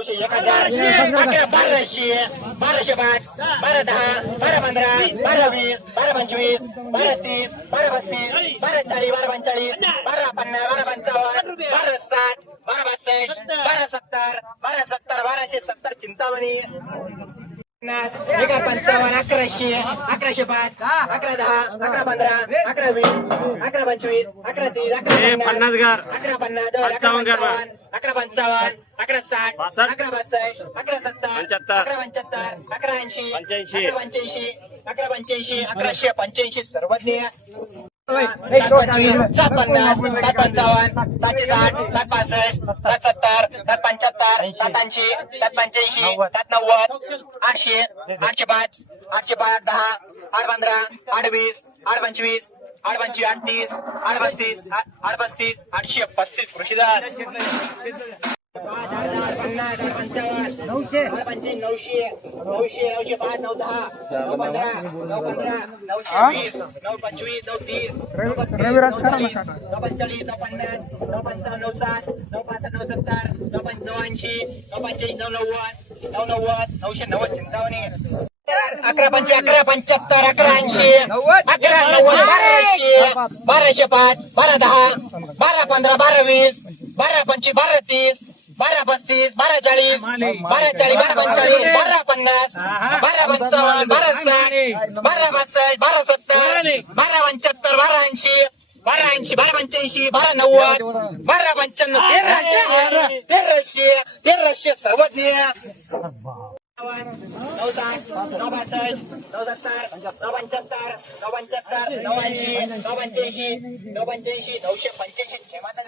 नऊशे एक हजार अकरा बाराशे बाराशे पाच बारा दहा बारा पंधरा बारा वीस बारा पंचवीस बारा तीस बारा पस्तीस बारा चाळीस बारा पंचाळीस बारा पन्नास बारा पंचावन्न बारा साठ बारा बासष्ट बारा सत्तर बारा सत्तर बाराशे सत्तर चिंतामणी पन्नास एका पंचावन्न अकराशे अकराशे पाच अकरा दहा अकरा पंधरा अकरा वीस अकरा पंचवीस अकरा तीस अकरा पन्नास. अकरा पन्नास अकरा. पंचावन्न अकरा पंचावन्न अकरा साठ. अकरा बासष्ट अकरा सत्तर. अकरा पंच्याहत्तर अकरा ऐंशी पंच्याऐंशी. अकरा पंच्याऐंशी अकरा पंच्याऐंशी अकराशे पंच्याऐंशी सर्वज्ञ सात पन्नास सात पंचावन्न सातशे साठ सात पासष्ट सात सत्तर सात पंच्याहत्तर सात ऐंशी सात पंच्याऐंशी सात नव्वद आठशे आठशे पाच आठशे पाच दहा आठ पंधरा आठ वीस आठ पंचवीस आठ पंचवीस आठ तीस आठ पस्तीस आठ पस्तीस आठशे पस्तीस कृषीदार नऊशे नऊशे नऊशे नऊशे पाच नऊ दहा नऊ पंधरा नऊ पंधरा नऊशे वीस नऊ पंचवीस नऊ तीस नऊ पस्तीस नऊ चाळीस नऊ पन्नास नऊ पंचावन्न नऊ साठ नऊ पासष्ट नऊ सत्तर नऊ पंच नऊ ऐंशी नऊ पंच्याऐंशी नऊ नव्वद नऊ नव्वद नऊशे नव्वद चिंतावणी. अकरा पंचे अकरा पंच्याहत्तर अकरा ऐंशी अकरा नव्वद बाराशे बाराशे पाच बारा दहा बारा पंधरा बारा वीस बारा पंचवीस बारा तीस बारा पस्तीस बारा चाळीस बारा चाळीस बारा पंचाळीस बारा पन्नास बारा पंचावन्न बारा साठ बारा पासष्ट बारा सत्तर बारा पंच्याहत्तर बारा ऐंशी बारा ऐंशी बारा पंच्याऐंशी बारा नव्वद बारा पंच्याण्णव तेराशे तेराशे तेराशे सर्वज्ञ. नऊ साठ नऊ पासष्ट नऊ सत्तर नऊ पंच्याहत्तर नऊ पंच्याहत्तर नऊ ऐंशी नऊ पंच्याऐंशी नऊ पंच्याऐंशी नऊशे पंच्याऐंशी जय माता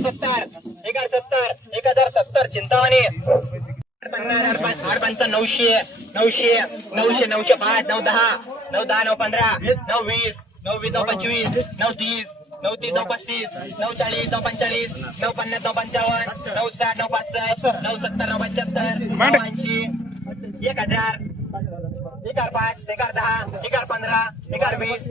सत्तर एकाहत्तर सत्तर एक हजार सत्तर चिंतामणी आठ नऊशे नऊशे नऊशे नऊशे पाच नऊ दहा नऊ दहा नऊ पंधरा नऊ वीस नऊ वीस नऊ पंचवीस नऊ तीस नऊ तीस नऊ पस्तीस नऊ चाळीस नऊ पंचाळीस नऊ पन्नास नऊ पंचावन्न नऊ साठ नऊ पासष्ट नऊ सत्तर नऊ पंच्याहत्तर नऊ ऐंशी एक हजार एकार पाच एकार दहा एकार पंधरा एकार वीस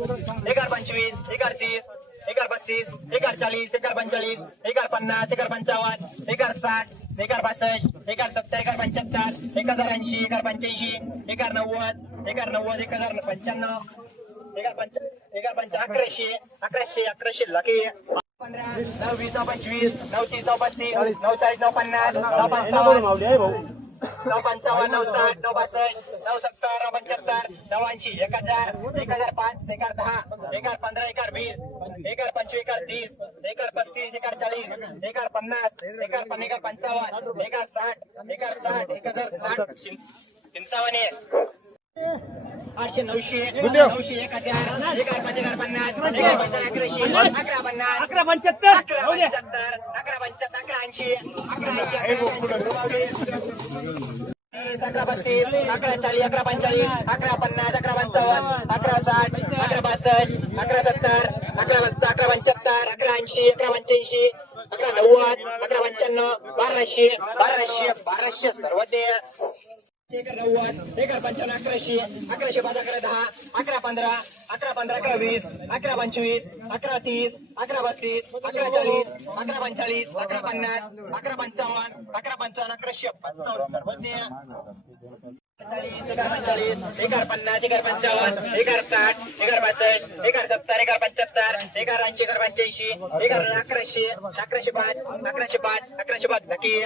एकार पंचवीस एकार तीस एकार पस्तीस एकार चाळीस एकार पंचाळीस एकार पन्नास एकार पंचावन्न एकार साठ एकार पासष्ट एकार सत्तर एकार पंच्याहत्तर एक हजार ऐंशी एकार पंच्याऐंशी एकार नव्वद एकार नव्वद एक हजार पंच्याण्णव अकराशे अकराशे अकराशे लकी नऊ वीस नऊ पंचवीस नऊ तीस नऊ पस्तीस नऊ चाळीस नऊ पन्नास नऊ पंचावन्न नऊ पंचावन्न नऊ साठ नऊ बासष्ट नऊ सत्तर नऊ पंच्याहत्तर नऊ ऐंशी एक हजार एक हजार पाच एकार दहा एकार पंधरा एकार वीस एकार पंचवीस एकार तीस एकार पस्तीस एकार चाळीस एकार पन्नास एकार एकार पंचावन्न एकार साठ एकार साठ एक हजार साठ चिंतावणी आठशे नऊशे नऊशे एक हजार एकार पाच एकार पन्नास एकार पंचावन्न अकराशे अकरा पन्नास. अकरा पंच्याहत्तर. अकरा पंच्याहत्तर अकरा पंच्याहत्तर अकरा ऐंशी अकरा ऐंशी अकरा पस्तीस अकरा चाळीस अकरा पंचाळीस अकरा पन्नास अकरा पंचावन्न अकरा साठ अकरा पासष्ट अकरा सत्तर अकरा अकरा पंच्याहत्तर अकरा ऐंशी अकरा पंच्याऐंशी अकरा नव्वद अकरा पंच्याण्णव बाराशे बाराशे बाराशे एकर नव्वद एकर पंचावन्न अकराशे अकराशे पाच अकरा दहा अकरा पंधरा अकरा पंधरा अकरा वीस अकरा पंचवीस अकरा तीस अकरा बत्तीस अकरा चाळीस अकरा पंचाळीस अकरा पन्नास अकरा पंचावन्न अकरा पंचावन्न अकराशे पंचावन्न. सर्वज्ञ चाळीस, एकार पन्नास एकार पंचावन्न एकार साठ एकार बासष्ट एकार सत्तर एकार पंच्याहत्तर एकार ऐंशी एकार पंच्याऐंशी एकार अकराशे अकराशे पाच अकराशे पाच अकराशे पाच नक्की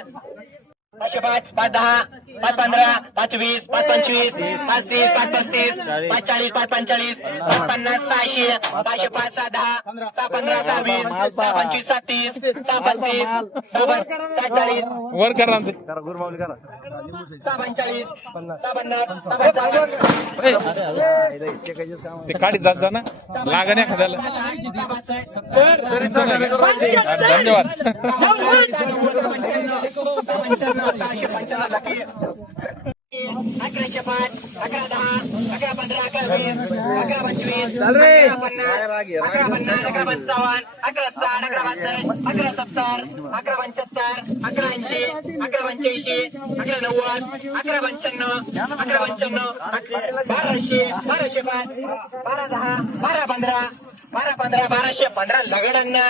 पाचशे पाच पाच दहा. पाच पंधरा पाच वीस पाच पंचवीस पाच तीस पाच पस्तीस पाच चाळीस पाच पंचाळीस पाच पन्नास सहाशे पाचशे पाच सहा दहा सहा पंधरा सहा वीस सहा पंचवीस सहा तीस सहा पस्तीस सहा पस सहा चाळीस वर करा. सहा पंचाळीस सहा पन्नास ते काढीत जात जा ना लागण एखाद्याला सहा साठ, पंच्याण्णव पासष्ट, तरी चालेल. अकराशे पाच अकरा दहा अकरा पंधरा अकरा वीस अकरा पंचवीस अकरा पन्नास अकरा पन्नास अकरा पंचावन्न अकरा साठ अकरा बासष्ट अकरा सत्तर अकरा पंच्याहत्तर अकरा ऐंशी अकरा पंच्याऐंशी अकरा नव्वद अकरा पंच्याण्णव अकरा पंच्याण्णव बाराशे बाराशे पाच बारा दहा बारा पंधरा बारा पंधरा बाराशे पंधरा लगडांना